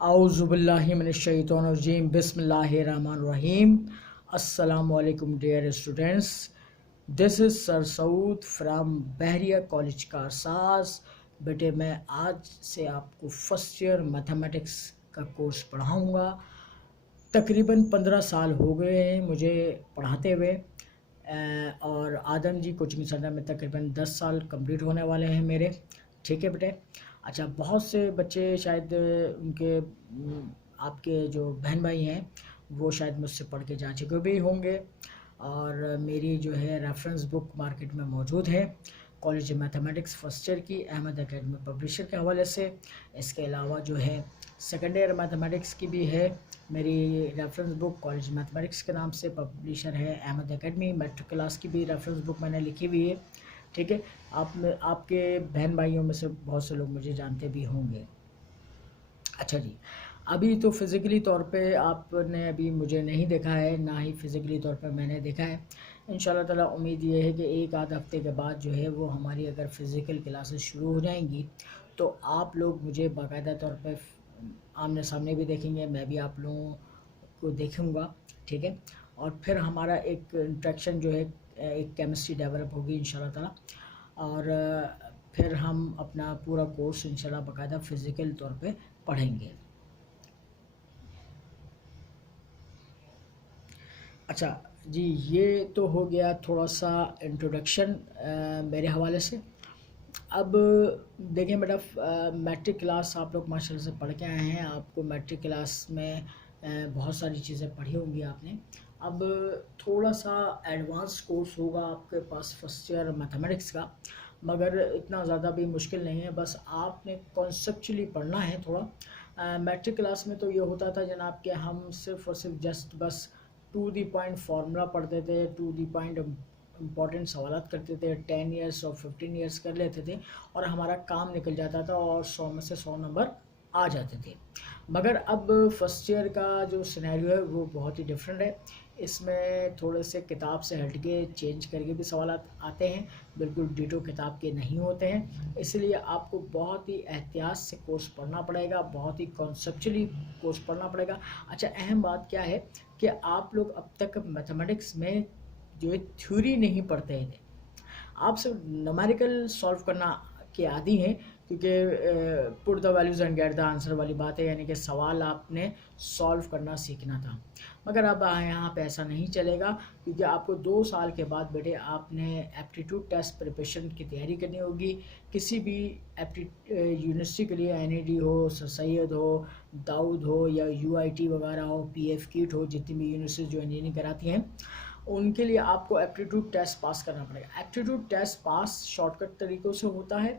आउज़ुबिल्लाहि मिनश्शैतानिर्रजीम बिस्मिल्लाहिर्रहमानिर्रहीम। अस्सलामुअलैकुम dear students, this is sir Saud from Bahria college Karsaz. बेटे मैं आज से आपको फर्स्ट ईयर मैथमेटिक्स का कोर्स पढ़ाऊँगा। तकरीबन 15 साल हो गए हैं मुझे पढ़ाते हुए और आदम जी कोचिंग सेंटर में तकरीबन 10 साल कंप्लीट होने वाले हैं मेरे। ठीक है बेटे। अच्छा, बहुत से बच्चे शायद उनके आपके जो बहन भाई हैं वो शायद मुझसे पढ़ के जा चुके भी होंगे और मेरी जो है रेफरेंस बुक मार्केट में मौजूद है कॉलेज मैथमेटिक्स फर्स्ट ईयर की अहमद एकेडमी पब्लिशर के हवाले से। इसके अलावा जो है सेकेंड ईयर मैथमेटिक्स की भी है मेरी रेफरेंस बुक कॉलेज मैथमेटिक्स के नाम से पब्लिशर है अहमद एकेडमी। मैट्रिक क्लास की भी रेफरेंस बुक मैंने लिखी हुई है। ठीक है, आपके बहन भाइयों में से बहुत से लोग मुझे जानते भी होंगे। अच्छा जी, अभी तो फिज़िकली तौर पे आपने अभी मुझे नहीं देखा है, ना ही फिज़िकली तौर पे मैंने देखा है। इंशाल्लाह ताला उम्मीद ये है कि एक आध हफ्ते के बाद जो है वो हमारी अगर फ़िज़िकल क्लासेस शुरू हो जाएंगी तो आप लोग मुझे बाकायदा तौर पे आमने सामने भी देखेंगे, मैं भी आप लोगों को देखूँगा। ठीक है, और फिर हमारा एक इंट्रैक्शन जो है एक केमिस्ट्री डेवलप होगी इंशाल्लाह ताला, और फिर हम अपना पूरा कोर्स इंशाल्लाह बाकायदा फ़िज़िकल तौर पे पढ़ेंगे। अच्छा जी, ये तो हो गया थोड़ा सा इंट्रोडक्शन मेरे हवाले से। अब देखें बेटा, मैट्रिक क्लास आप लोग माशाल्लाह से पढ़ के आए हैं। आपको मैट्रिक क्लास में बहुत सारी चीज़ें पढ़ी होंगी आपने। अब थोड़ा सा एडवांस कोर्स होगा आपके पास फर्स्ट ईयर मैथमेटिक्स का, मगर इतना ज़्यादा भी मुश्किल नहीं है, बस आपने कॉन्सेप्चुअली पढ़ना है थोड़ा। मैट्रिक क्लास में तो ये होता था जनाब कि हम सिर्फ़ और सिर्फ जस्ट बस टू दी पॉइंट फार्मूला पढ़ते थे, टू दी पॉइंट इम्पॉर्टेंट सवालात करते थे, 10 ईयर्स और 15 ईयर्स कर लेते थे और हमारा काम निकल जाता था और 100 में से 100 नंबर आ जाते थे। मगर अब फर्स्ट ईयर का जो सिनेरियो है वो बहुत ही डिफरेंट है। इसमें थोड़े से किताब से हटके चेंज करके भी सवालात आते हैं, बिल्कुल डिटो किताब के नहीं होते हैं। इसलिए आपको बहुत ही एहतियात से कोर्स पढ़ना पड़ेगा, बहुत ही कॉन्सेप्चुअली कोर्स पढ़ना पड़ेगा। अच्छा, अहम बात क्या है कि आप लोग अब तक मैथमेटिक्स में जो है थ्योरी नहीं पढ़ते थे, आप सिर्फ न्यूमेरिकल सॉल्व करना के आदी हैं, क्योंकि put the values and get the answer वाली बात है, यानी कि सवाल आपने सॉल्व करना सीखना था। मगर अब यहाँ पे ऐसा नहीं चलेगा, क्योंकि आपको 2 साल के बाद बेटे आपने एप्टीट्यूड टेस्ट प्रिपरेशन की तैयारी करनी होगी। किसी भी यूनिवर्सिटी के लिए NAD हो, सर सैयद हो, दाऊद हो या UIT वगैरह हो, PF किट हो, जितनी भी यूनिवर्सिटी जो इंजीनियरिंग कराती हैं उनके लिए आपको एप्टीट्यूड टेस्ट पास करना पड़ेगा। एप्टीट्यूड टेस्ट पास शॉर्टकट तरीक़ों से होता है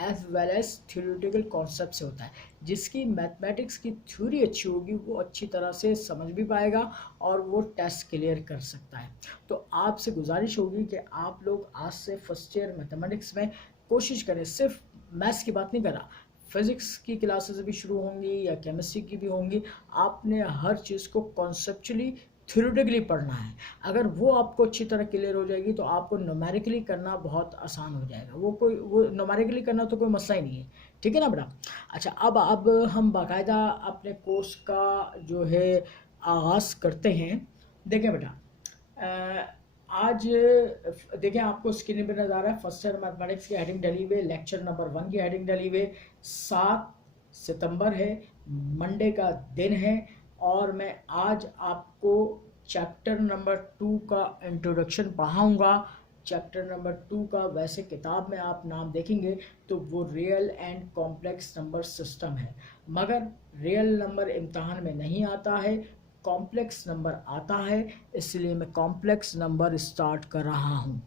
as well as theoretical concept से होता है। जिसकी मैथमेटिक्स की थ्योरी अच्छी होगी वो अच्छी तरह से समझ भी पाएगा और वो टेस्ट क्लियर कर सकता है। तो आपसे गुजारिश होगी कि आप लोग आज से फर्स्ट ईयर मैथमेटिक्स में कोशिश करें, सिर्फ मैथ्स की बात नहीं कर रहा, फिज़िक्स की क्लासेस भी शुरू होंगी या केमिस्ट्री की भी होंगी, आपने हर चीज़ को कॉन्सेप्चुअली थ्योरेटिकली पढ़ना है। अगर वो आपको अच्छी तरह क्लियर हो जाएगी तो आपको न्यूमेरिकली करना बहुत आसान हो जाएगा। वो न्यूमेरिकली करना तो कोई मसला ही नहीं है। ठीक है ना बेटा। अच्छा, अब हम बाकायदा अपने कोर्स का जो है आगाज़ करते हैं। देखें बेटा, आज देखें आपको स्क्रीन पर नज़र आ रहा है फर्स्ट ईयर मैथमेटिक्स की हेडिंग डली हुई, लेक्चर नंबर 1 की हेडिंग डली हुई। 7 सितंबर है, मंडे का दिन है और मैं आज आपको चैप्टर नंबर 2 का इंट्रोडक्शन पढ़ाऊँगा। चैप्टर नंबर 2 का वैसे किताब में आप नाम देखेंगे तो वो real and complex number system है, मगर रियल नंबर इम्तहान में नहीं आता है, कॉम्प्लेक्स नंबर आता है, इसलिए मैं कॉम्प्लेक्स नंबर स्टार्ट कर रहा हूँ।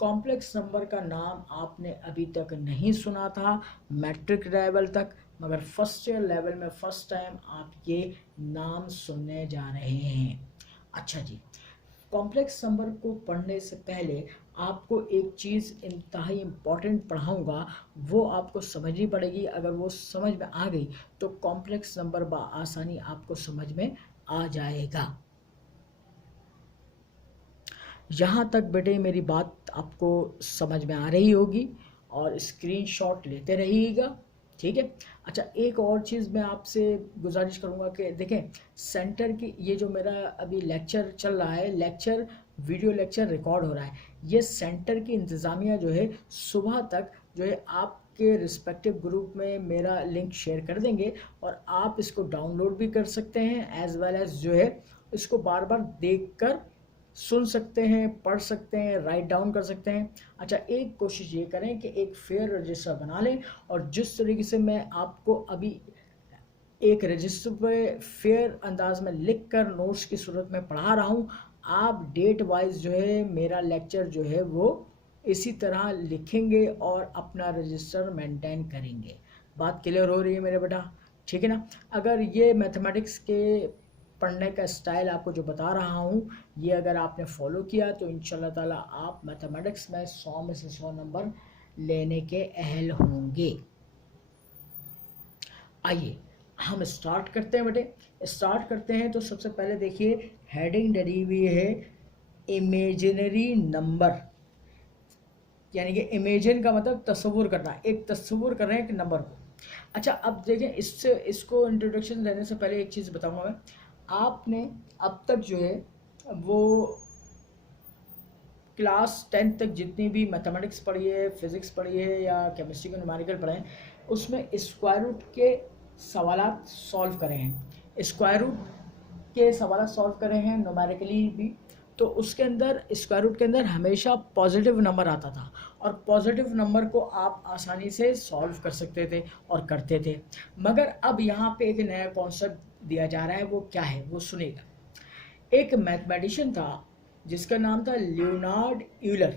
कॉम्प्लेक्स नंबर का नाम आपने अभी तक नहीं सुना था मैट्रिक लेवल तक, मगर फर्स्ट ईयर लेवल में फ़र्स्ट टाइम आप ये नाम सुनने जा रहे हैं। अच्छा जी, कॉम्प्लेक्स नंबर को पढ़ने से पहले आपको एक चीज़ इंतहाई इम्पॉर्टेंट पढ़ाऊँगा, वो आपको समझनी पड़ेगी। अगर वो समझ में आ गई तो कॉम्प्लेक्स नंबर बआसानी आपको समझ में आ जाएगा। यहाँ तक बेटे मेरी बात आपको समझ में आ रही होगी और स्क्रीनशॉट लेते रहिएगा। ठीक है। अच्छा, एक और चीज़ मैं आपसे गुजारिश करूँगा कि देखें, सेंटर की ये जो मेरा अभी लेक्चर चल रहा है, लेक्चर वीडियो लेक्चर रिकॉर्ड हो रहा है, ये सेंटर की इंतज़ामिया जो है सुबह तक जो है आपके रिस्पेक्टिव ग्रुप में मेरा लिंक शेयर कर देंगे, और आप इसको डाउनलोड भी कर सकते हैं, एज वेल एज जो है इसको बार बार देख कर सुन सकते हैं, पढ़ सकते हैं, राइट डाउन कर सकते हैं। अच्छा, एक कोशिश ये करें कि एक फेयर रजिस्टर बना लें, और जिस तरीके से मैं आपको अभी एक रजिस्टर पे फेयर अंदाज में लिख कर नोट्स की सूरत में पढ़ा रहा हूँ, आप डेट वाइज जो है मेरा लेक्चर जो है वो इसी तरह लिखेंगे और अपना रजिस्टर मेंटेन करेंगे। बात क्लियर हो रही है मेरे बेटा? ठीक है ना? अगर ये मैथमेटिक्स के पढ़ने का स्टाइल आपको जो बता रहा हूँ, ये अगर आपने फॉलो किया तो इंशाल्लाह ताला आप मैथमेटिक्स में 100 में से 100 नंबर लेने के अहल होंगे। आइए हम स्टार्ट करते हैं बेटे। स्टार्ट करते हैं तो सबसे पहले देखिए, हेडिंग डली हुई है इमेजिनरी नंबर, यानी कि इमेजिन का मतलब तस्वुर करना, एक तस्वुर कर रहे हैं एक नंबर को। अच्छा, अब देखें, इससे इसको इंट्रोडक्शन देने से पहले एक चीज़ बताऊंगा मैं। आपने अब तक जो है वो क्लास 10th तक जितनी भी मैथमेटिक्स पढ़ी है, फिज़िक्स पढ़ी है या केमिस्ट्री के न्यूमेरिकल पढ़े हैं, उसमें स्क्वायर रूट के सवालात सॉल्व करे हैं, स्क्वायर रूट के सवालात सॉल्व करे हैं न्यूमेरिकली भी। तो उसके अंदर स्क्वायर रूट के अंदर हमेशा पॉजिटिव नंबर आता था, और पॉजिटिव नंबर को आप आसानी से सॉल्व कर सकते थे और करते थे। मगर अब यहाँ पे एक नया कॉन्सेप्ट दिया जा रहा है, वो क्या है वो सुनेगा। एक मैथमेटिशियन था जिसका नाम था लियोनार्ड यूलर।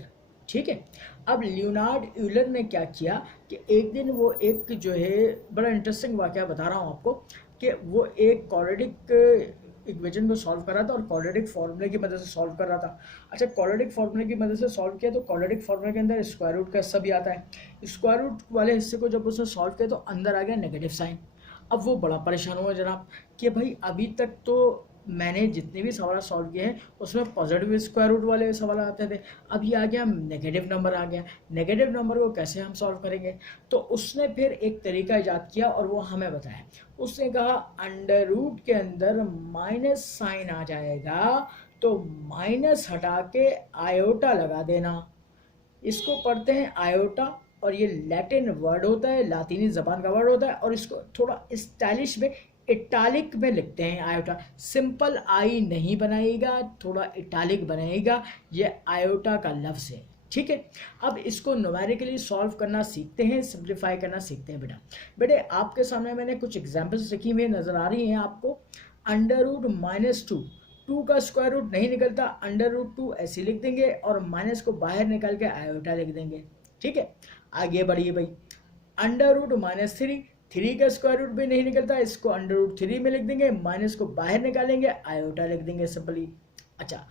ठीक है। अब लियोनार्ड यूलर ने क्या किया कि एक दिन वो एक जो है बड़ा इंटरेस्टिंग वाकया बता रहा हूँ आपको, कि वो एक क्वाड्रेटिक इक्वेशन को सॉल्व कर रहा था और क्वाड्रेटिक फार्मूले की मदद से सॉल्व कर रहा था। अच्छा, क्वाड्रेटिक फार्मूले की मदद से सॉल्व किया तो क्वाड्रेटिक फार्मूले के अंदर स्क्वायर रूट का हिस्सा भी आता है। स्क्वायर रूट वाले हिस्से को जब उसने सॉल्व किया तो अंदर आ गया नेगेटिव साइन। अब वो बड़ा परेशान हुआ जनाब कि भाई अभी तक तो मैंने जितने भी सवाल सॉल्व किए हैं उसमें पॉजिटिव स्क्वायर रूट वाले सवाल आते थे, अब ये आ गया नेगेटिव नंबर आ गया, नेगेटिव नंबर को कैसे हम सॉल्व करेंगे? तो उसने फिर एक तरीका ईजाद किया और वो हमें बताया। उसने कहा अंडर रूट के अंदर माइनस साइन आ जाएगा, तो माइनस हटा के आयोटा लगा देना। इसको पढ़ते हैं आयोटा, और ये लैटिन वर्ड होता है, लातीनी ज़बान का वर्ड होता है, और इसको थोड़ा स्टाइलिश में इटालिक में लिखते हैं आयोटा। सिंपल आई नहीं बनाइएगा, थोड़ा इटालिक बनाइएगा, ये आयोटा का लफ्ज़ है। ठीक है। अब इसको न्यूमेरिकली सॉल्व करना सीखते हैं, सिंप्लीफाई करना सीखते हैं बेटा। बेटे आपके सामने मैंने कुछ एग्जांपल्स रखी हुई नज़र आ रही हैं आपको। अंडर रूट -2, 2 का स्क्वायर रूट नहीं निकलता, अंडर रूट 2 ऐसे लिख देंगे और माइनस को बाहर निकाल के आयोटा लिख देंगे। ठीक है। आगे बढ़िए भाई, अंडर रूट -3, 3 का स्क्वायर रूट भी नहीं निकलता, इसको अंडर रूट 3 में लिख देंगे, माइनस को बाहर निकालेंगे, आयोटा लिख देंगे सिंपली। अच्छा,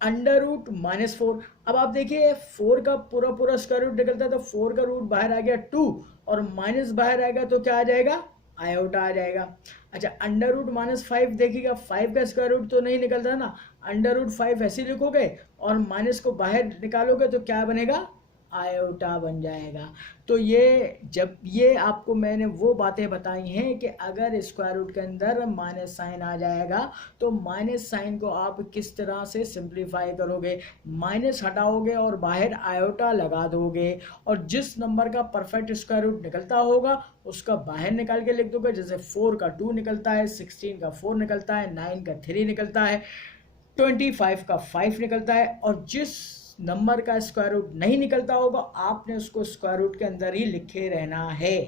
अंडर रूट -4, अब आप देखिए 4 का पूरा पूरा स्क्वायर रूट निकलता है तो 4 का रूट बाहर आ गया 2, और माइनस बाहर आएगा तो क्या आ जाएगा? आयोटा आ जाएगा। अच्छा, अंडर रूट -5 देखिएगा, 5 का स्क्वायर रूट तो नहीं निकलता ना, अंडर रूट 5 ऐसे लिखोगे और माइनस को बाहर निकालोगे तो क्या बनेगा? आयोटा बन जाएगा। तो ये जब ये आपको मैंने वो बातें बताई हैं कि अगर स्क्वायर रूट के अंदर माइनस साइन आ जाएगा तो माइनस साइन को आप किस तरह से सिंप्लीफाई करोगे, माइनस हटाओगे और बाहर आयोटा लगा दोगे, और जिस नंबर का परफेक्ट स्क्वायर रूट निकलता होगा उसका बाहर निकाल के लिख दोगे। जैसे 4 का 2 निकलता है, 16 का 4 निकलता है, 9 का 3 निकलता है, 25 का 5 निकलता है, और जिस नंबर का स्क्वायर रूट नहीं निकलता होगा आपने उसको स्क्वायर रूट के अंदर ही लिखे रहना है।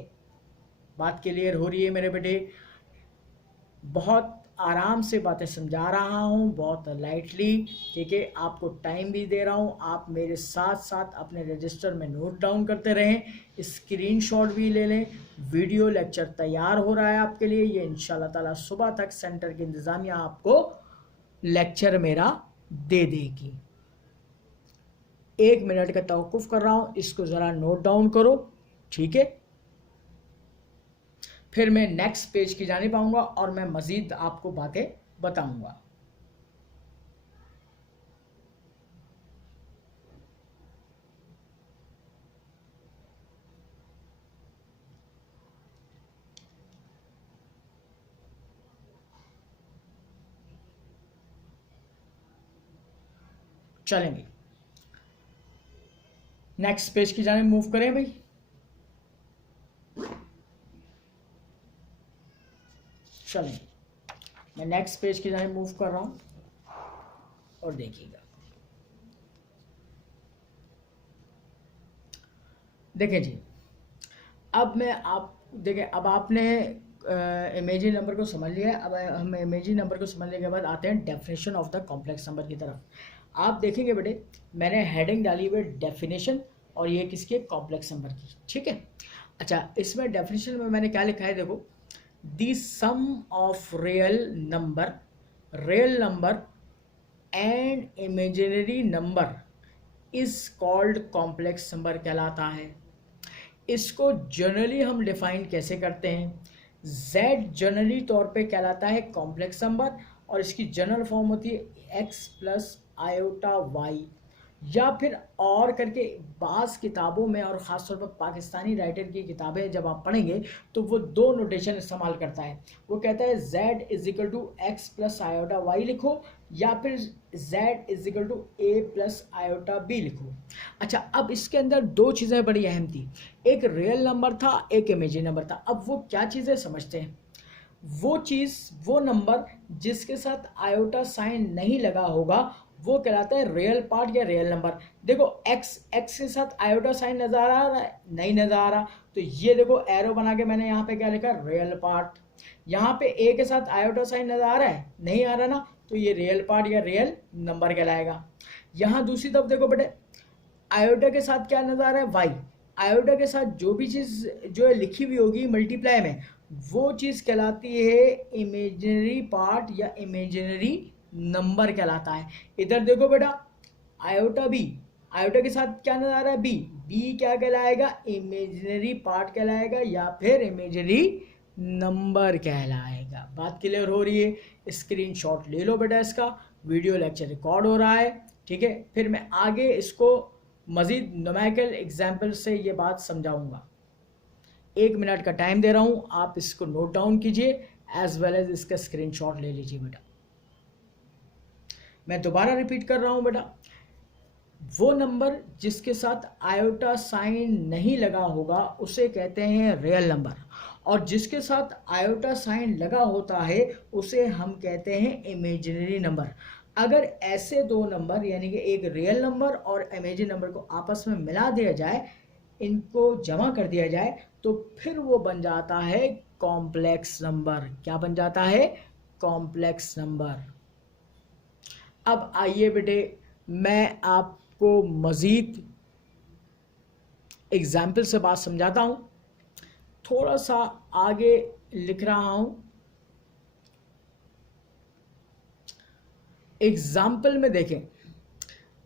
बात क्लियर हो रही है मेरे बेटे? बहुत आराम से बातें समझा रहा हूँ, बहुत लाइटली। ठीक है, आपको टाइम भी दे रहा हूँ, आप मेरे साथ साथ अपने रजिस्टर में नोट डाउन करते रहें, स्क्रीनशॉट भी ले लें। वीडियो लेक्चर तैयार हो रहा है आपके लिए, ये इंशाल्लाह ताला सुबह तक सेंटर की इंतज़ामिया आपको लेक्चर मेरा दे देगी। 1 मिनट का तवक्कुफ़ कर रहा हूँ, इसको ज़रा नोट डाउन करो। ठीक है, फिर मैं नेक्स्ट पेज की जानिब आऊँगा और मैं मज़ीद आपको बातें बताऊँगा। चलेंगे नेक्स्ट पेज की जाने मूव करें भाई। चलेंगे, मैं नेक्स्ट पेज की जाने मूव कर रहा हूं और देखिएगा। देखें जी, अब मैं आप देखें, अब आपने इमेजिन नंबर को समझ लिया है। अब हम इमेजिन नंबर को समझने के बाद आते हैं definition of the complex number की तरफ। आप देखेंगे बेटे, मैंने हेडिंग डाली हुई डेफिनेशन, और ये किसकी, कॉम्प्लेक्स नंबर की, ठीक है। अच्छा, इसमें डेफिनेशन में मैंने क्या लिखा है, देखो, the sum of real number and imaginary number is called complex number कहलाता है। इसको जनरली हम डिफाइन कैसे करते हैं, z जनरली तौर पे कहलाता है कॉम्प्लेक्स नंबर, और इसकी जनरल फॉर्म होती है x प्लस आयोटा वाई, या फिर और करके बाज़ किताबों में, और ख़ासतौर पर पाकिस्तानी राइटर की किताबें जब आप पढ़ेंगे तो वो दो नोटेशन इस्तेमाल करता है। वो कहता है z is equal to x plus iota y लिखो, या फिर z is equal to a plus iota b लिखो। अच्छा, अब इसके अंदर दो चीज़ें बड़ी अहम थी, एक रियल नंबर था, एक इमेजिनरी नंबर था। अब वो क्या चीज़ें समझते हैं, वो चीज़, वो नंबर जिसके साथ आयोटा साइन नहीं लगा होगा वो कहलाता है रियल पार्ट या रियल नंबर। देखो x के साथ आयोटा साइन नजर आ रहा है, नहीं नजर आ रहा, तो ये देखो एरो बना के मैंने यहाँ पे क्या लिखा, रियल पार्ट। यहाँ पे a के साथ आयोटा साइन नजर आ रहा है, नहीं आ रहा ना, तो ये रियल पार्ट या रियल नंबर कहलाएगा। यहाँ दूसरी तरफ देखो बेटे, आयोटा के साथ क्या नजर आ रहा है, वाई। आयोटा के साथ जो भी चीज़ जो है लिखी हुई होगी मल्टीप्लाई में, वो चीज़ कहलाती है इमेजिनरी पार्ट या इमेजिनरी नंबर कहलाता है। इधर देखो बेटा, आयोटा बी, आयोटा के साथ क्या नजर आ रहा है, बी, बी क्या कहलाएगा, इमेजिनरी पार्ट कहलाएगा या फिर इमेजिनरी नंबर कहलाएगा। बात क्लियर हो रही है, स्क्रीनशॉट ले लो बेटा इसका, वीडियो लेक्चर रिकॉर्ड हो रहा है, ठीक है। फिर मैं आगे इसको मज़ीद न्यूमेरिकल एग्जाम्पल से ये बात समझाऊंगा। 1 मिनट का टाइम दे रहा हूं, आप इसको नोट डाउन कीजिए एज वेल एज इसका स्क्रीनशॉट ले लीजिए बेटा। मैं दोबारा रिपीट कर रहा हूं बेटा, वो नंबर जिसके साथ आयोटा साइन नहीं लगा होगा उसे कहते हैं रियल नंबर, और जिसके साथ आयोटा साइन लगा होता है उसे हम कहते हैं इमेजिनरी नंबर। अगर ऐसे दो नंबर यानी कि एक रियल नंबर और इमेजिनरी नंबर को आपस में मिला दिया जाए, इनको जमा कर दिया जाए, तो फिर वो बन जाता है कॉम्प्लेक्स नंबर। क्या बन जाता है, कॉम्प्लेक्स नंबर। अब आइए बेटे, मैं आपको मज़ीद एग्जाम्पल से बात समझाता हूँ। थोड़ा सा आगे लिख रहा हूँ, एग्जाम्पल में देखें,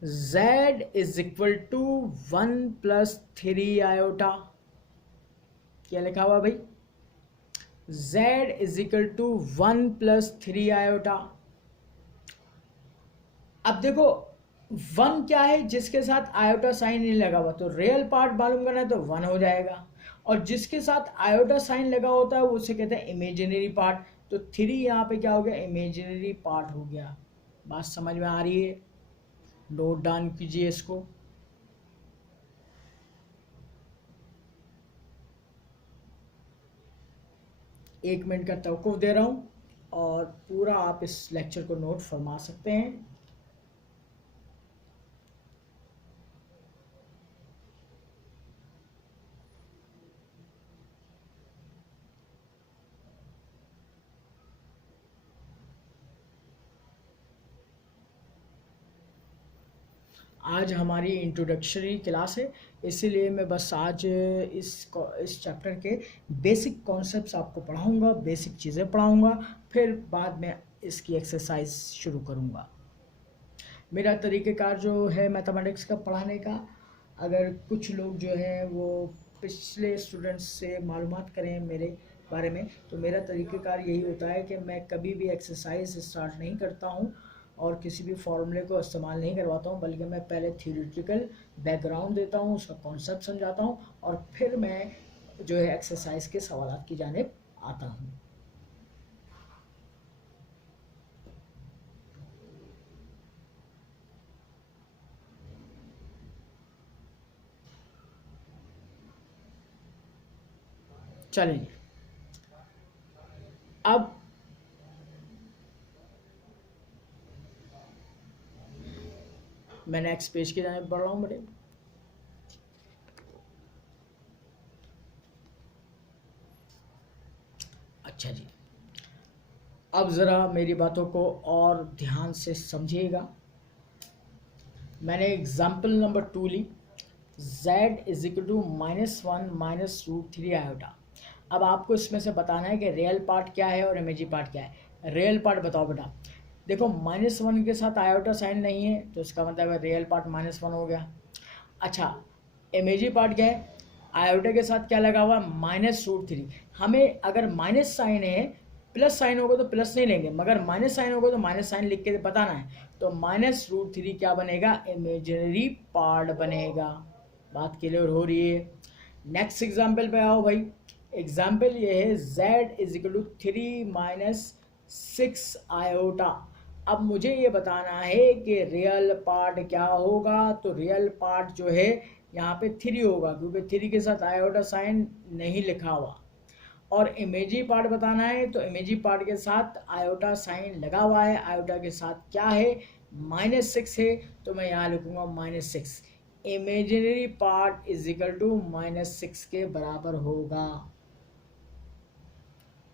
z is equal to 1 plus 3 iota, क्या लिखा हुआ भाई, z is equal to 1 plus 3 iota. अब देखो 1 क्या है, जिसके साथ आयोटा साइन नहीं लगा हुआ, तो रियल पार्ट मालूम करना है तो 1 हो जाएगा, और जिसके साथ आयोटा साइन लगा होता है वो उसे कहते हैं इमेजिनरी पार्ट, तो 3 यहाँ पे क्या हो गया, इमेजिनरी पार्ट हो गया। बात समझ में आ रही है, नोट डाउन कीजिए इसको। एक मिनट का तवक़ुफ़ दे रहा हूँ और पूरा आप इस लेक्चर को नोट फरमा सकते हैं। आज हमारी इंट्रोडक्शरी क्लास है, इसीलिए मैं बस आज इस चैप्टर के बेसिक कॉन्सेप्ट्स आपको पढ़ाऊंगा, बेसिक चीज़ें पढ़ाऊंगा, फिर बाद में इसकी एक्सरसाइज शुरू करूंगा। मेरा तरीक़ेकार जो है मैथमेटिक्स का पढ़ाने का, अगर कुछ लोग जो है वो पिछले स्टूडेंट्स से मालूमात करें मेरे बारे में, तो मेरा तरीक़ेकार यही होता है कि मैं कभी भी एक्सरसाइज स्टार्ट नहीं करता हूँ और किसी भी फॉर्मूले को इस्तेमाल नहीं करवाता हूँ, बल्कि मैं पहले थियोरेटिकल बैकग्राउंड देता हूँ, उसका कॉन्सेप्ट समझाता हूँ, और फिर मैं जो है एक्सरसाइज के सवालात की जानिब आता हूँ। चलिए अब मैं नेक्स्ट पेज की तरफ बढ़ रहा हूँ बेटे। अच्छा जी, अब ज़रा मेरी बातों को और ध्यान से समझिएगा। मैंने एग्जाम्पल नंबर 2 ली, z is equal to -1 minus root 3 iota. अब आपको इसमें से बताना है कि रियल पार्ट क्या है और इमेजी पार्ट क्या है। रियल पार्ट बताओ बेटा। देखो -1 के साथ आयोटा साइन नहीं है, तो इसका मतलब है रियल पार्ट -1 हो गया। अच्छा, इमेजी पार्ट क्या है? आयोटा के साथ क्या लगा हुआ है? -√3। हमें अगर माइनस साइन है, प्लस साइन होगा तो प्लस नहीं लेंगे, मगर माइनस साइन होगा तो माइनस साइन लिख के बताना है। तो -√3 क्या बनेगा? इमेजिनरी पार्ट बनेगा। बात क्लियर हो रही है? नेक्स्ट एग्जाम्पल पे आओ भाई। एग्जाम्पल ये है z is equal to 3 - 6 iota. अब मुझे ये बताना है कि रियल पार्ट क्या होगा। तो रियल पार्ट जो है यहाँ पे 3 होगा, क्योंकि 3 के साथ आयोटा साइन नहीं लिखा हुआ। और इमेजी पार्ट बताना है, तो इमेजी पार्ट के साथ आयोटा साइन लगा हुआ है। आयोटा के साथ क्या है? -6 है, तो मैं यहाँ लिखूंगा -6। Imaginary part is equal to -6 के बराबर होगा।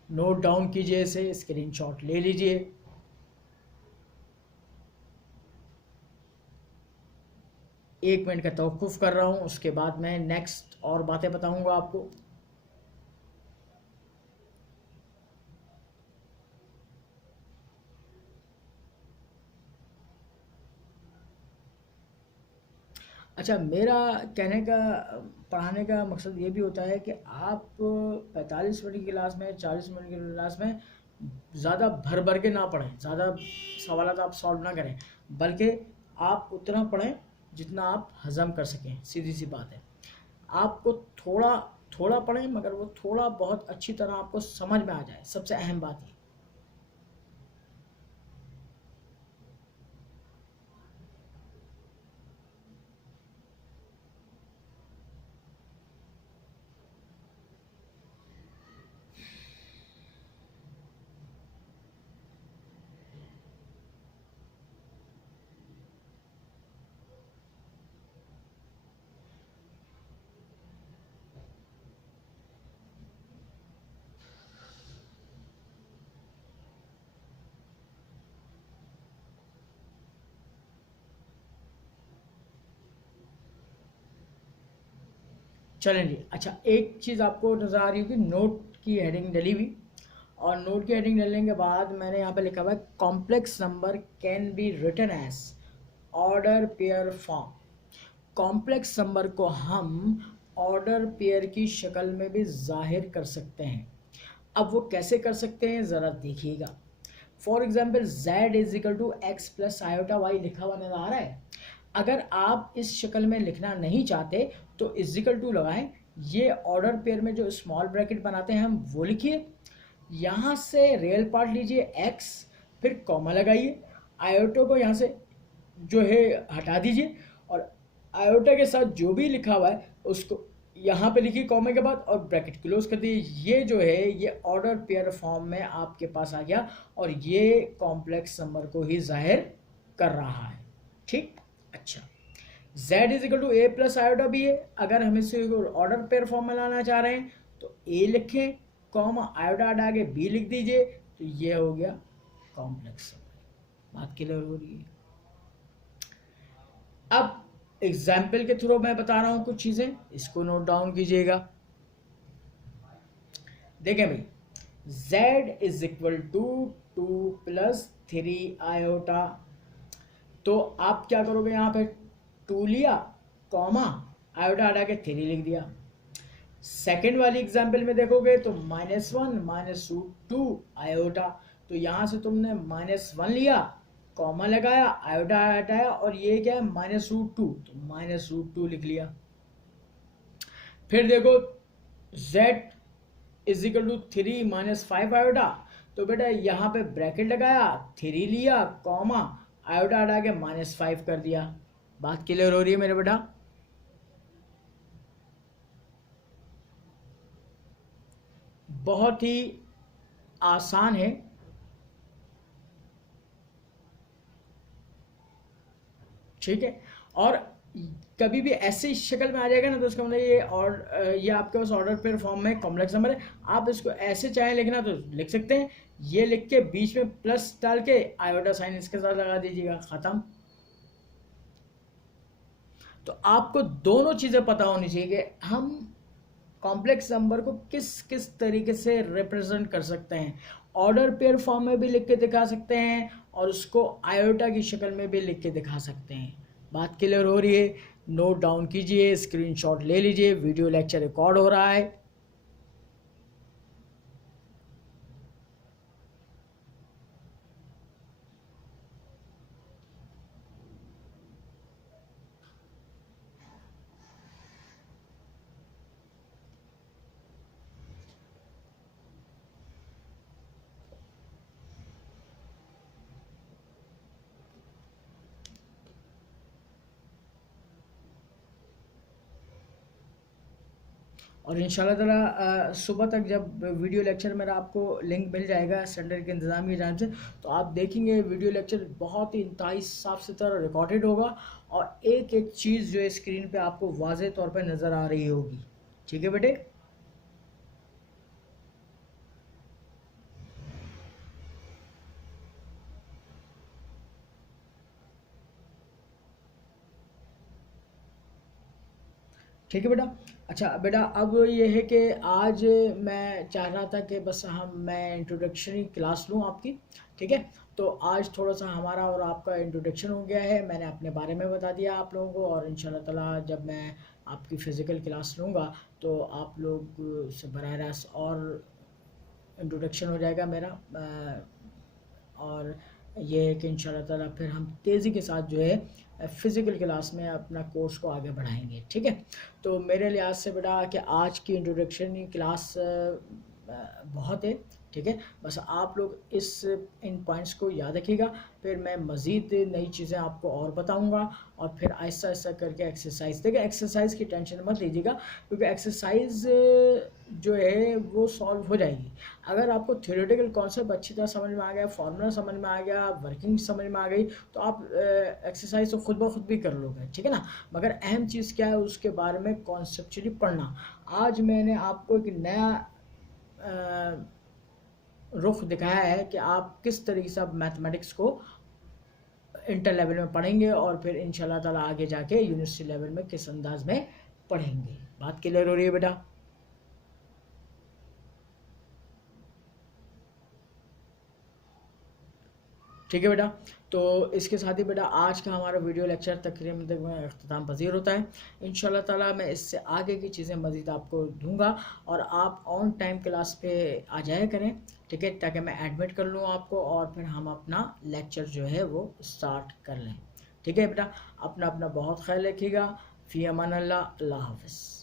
नोट डाउन कीजिए, इसे स्क्रीनशॉट ले लीजिए। एक मिनट का तवक्कुफ कर रहा हूँ, उसके बाद मैं नेक्स्ट और बातें बताऊंगा आपको। अच्छा, मेरा कहने का पढ़ाने का मकसद ये भी होता है कि आप 45 मिनट की क्लास में, 40 मिनट की क्लास में ज़्यादा भर भर के ना पढ़ें, ज़्यादा सवाल आप सॉल्व ना करें, बल्कि आप उतना पढ़ें जितना आप हजम कर सकें। सीधी सी बात है। आपको थोड़ा थोड़ा पढ़ें, मगर वो थोड़ा बहुत अच्छी तरह आपको समझ में आ जाए, सबसे अहम बात ये। चलें जी। अच्छा, एक चीज़ आपको नज़र आ रही होगी, नोट की हेडिंग डली हुई, और नोट की हेडिंग डलने के बाद मैंने यहाँ पे लिखा हुआ है complex number can be written as order pair form. Complex number को हम ऑर्डर पेयर की शक्ल में भी जाहिर कर सकते हैं। अब वो कैसे कर सकते हैं ज़रा देखिएगा। For example z is equal to x plus iota y लिखा हुआ नजर आ रहा है। अगर आप इस शक्ल में लिखना नहीं चाहते तो इजिकल टू लगाएं। ये ऑर्डर पेयर में जो स्मॉल ब्रैकेट बनाते हैं हम वो लिखिए। यहाँ से रियल पार्ट लीजिए x, फिर कॉमा लगाइए। आयोटा को यहाँ से जो है हटा दीजिए, और आयोटा के साथ जो भी लिखा हुआ है उसको यहाँ पे लिखिए कॉमा के बाद, और ब्रैकेट क्लोज कर दीजिए। ये जो है ये ऑर्डर पेयर फॉर्म में आपके पास आ गया, और ये कॉम्प्लेक्स नंबर को ही जाहिर कर रहा है। ठीक। अच्छा, z is equal to a plus iota भी है। अगर हम इसे ऑर्डर पेयर फॉर्म में लाना चाह रहे हैं तो a लिखें, कॉमा आयोटा हटा के b लिख दीजिए, तो ये हो गया कॉम्प्लेक्स नंबर। बात क्लियर हो रही है? अब एग्जाम्पल के थ्रू मैं बता रहा हूं कुछ चीजें, इसको नोट डाउन कीजिएगा। देखें भाई, z is equal to 2 + 3 iota. तो आप क्या करोगे, यहाँ पे 2 लिया, कॉमा आयोटा हटा के 3 लिख दिया। सेकेंड वाली एग्जाम्पल में देखोगे तो -1 - √2 आयोटा। तो यहां से तुमने -1 लिया, कॉमा लगाया, आयोटा हटाया, और ये क्या है -√2, तो -√2 लिख लिया। फिर देखो z is equal to 3 - 5 iota. तो बेटा यहाँ पे ब्रैकेट लगाया, 3 लिया, कॉमा आयोटा हटा के -5 कर दिया। बात क्लियर हो रही है मेरे बेटा? बहुत ही आसान है। ठीक है, और कभी भी ऐसी शक्ल में आ जाएगा ना तो उसका मतलब ये, और ये आपके पास ऑर्डर पेयर फॉर्म में कॉम्प्लेक्स नंबर है। आप इसको ऐसे चाहें लिखना तो लिख सकते हैं, ये लिख के बीच में प्लस डाल के आयोटा साइन इसके साथ लगा दीजिएगा, ख़त्म। तो आपको दोनों चीज़ें पता होनी चाहिए कि हम कॉम्प्लेक्स नंबर को किस किस तरीके से रिप्रेजेंट कर सकते हैं। ऑर्डर पेयर फॉर्म में भी लिख के दिखा सकते हैं और उसको आयोटा की शक्ल में भी लिख के दिखा सकते हैं। बात क्लियर हो रही है? नोट डाउन कीजिए, स्क्रीनशॉट ले लीजिए, वीडियो लेक्चर रिकॉर्ड हो रहा है। और इंशाल्लाह ताला सुबह तक जब वीडियो लेक्चर मेरा आपको लिंक मिल जाएगा सेंटर के इंतज़ामी की जानिब से, तो आप देखेंगे वीडियो लेक्चर बहुत ही इंतहाई साफ सुथरा रिकॉर्डेड होगा और एक एक चीज़ जो है स्क्रीन पे आपको वाज़ेह तौर पे नज़र आ रही होगी। ठीक है बेटे? ठीक है बेटा। अच्छा बेटा, अब ये है कि आज मैं चाह रहा था कि बस मैं इंट्रोडक्शनरी क्लास लूँ आपकी। ठीक है, तो आज थोड़ा सा हमारा और आपका इंट्रोडक्शन हो गया है, मैंने अपने बारे में बता दिया आप लोगों को, और इंशाल्लाह ताला जब मैं आपकी फ़िज़िकल क्लास लूँगा तो आप लोग से बराह रास्त और इंट्रोडक्शन हो जाएगा मेरा। और ये है कि इंशाल्लाह ताला फिर हम तेज़ी के साथ जो है फ़िज़िकल क्लास में अपना कोर्स को आगे बढ़ाएंगे। ठीक है, तो मेरे लिहाज से बेटा कि आज की इंट्रोडक्शन क्लास बहुत है। ठीक है, बस आप लोग इन पॉइंट्स को याद रखिएगा, फिर मैं मज़ीद नई चीज़ें आपको और बताऊंगा, और फिर आहिस्ता आहिस्ता करके एक्सरसाइज, देखिए एक्सरसाइज की टेंशन मत लीजिएगा, क्योंकि एक्सरसाइज जो है वो सॉल्व हो जाएगी। अगर आपको थ्योरेटिकल कॉन्सेप्ट अच्छी तरह समझ में आ गया, फार्मूला समझ में आ गया, वर्किंग समझ में आ गई, तो आप एक्सरसाइज तो खुद ब खुद भी कर लोगे। ठीक है ना, मगर अहम चीज़ क्या है उसके बारे में कॉन्सेप्चुअली पढ़ना। आज मैंने आपको एक नया रुख दिखाया है कि आप किस तरीके से आप मैथमेटिक्स को इंटर लेवल में पढ़ेंगे और फिर इंशाल्लाह ताला आगे जाके यूनिवर्सिटी लेवल में किस अंदाज में पढ़ेंगे। बात क्लियर हो रही है बेटा? ठीक है बेटा, तो इसके साथ ही बेटा आज का हमारा वीडियो लेक्चर तकरीबन अख्ताम पजीर होता है। इंशाल्लाह ताला मैं इससे आगे की चीज़ें मज़ीद आपको दूंगा और आप ऑन टाइम क्लास पे आ जाया करें। ठीक है, ताकि मैं एडमिट कर लूँ आपको और फिर हम अपना लेक्चर जो है वो स्टार्ट कर लें। ठीक है बेटा, अपना अपना बहुत ख्याल रखिएगा। फ़ी अमान अल्लाह, अल्लाह हाफ़िज़।